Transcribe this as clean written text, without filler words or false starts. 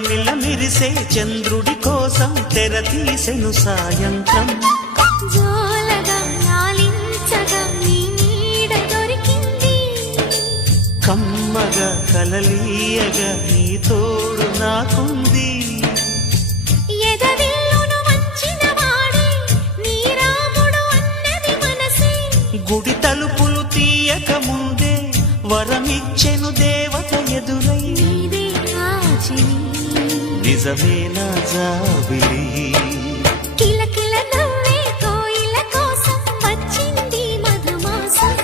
మిలమిల మిరిసే చంద్రుడి కోసం తెర తీసెను సాయంత్రం. జోలగా లాలించగా నీ నీడ దొరికింది, కమ్మగా కలలీయగా నీ తోడు నాకుంది. ఎదవిల్లును వంచిన వాడే నీ రాముడు అన్నది మనసే, గుడి తలుపులు తీయక ముందే వరమిచ్చెను దేవత ఎదురై. నీదే ఆచిని నిజమే నా జాబిలి, కిలకిల నవ్వే కోయిల కోసం వచ్చింది మధుమాసం.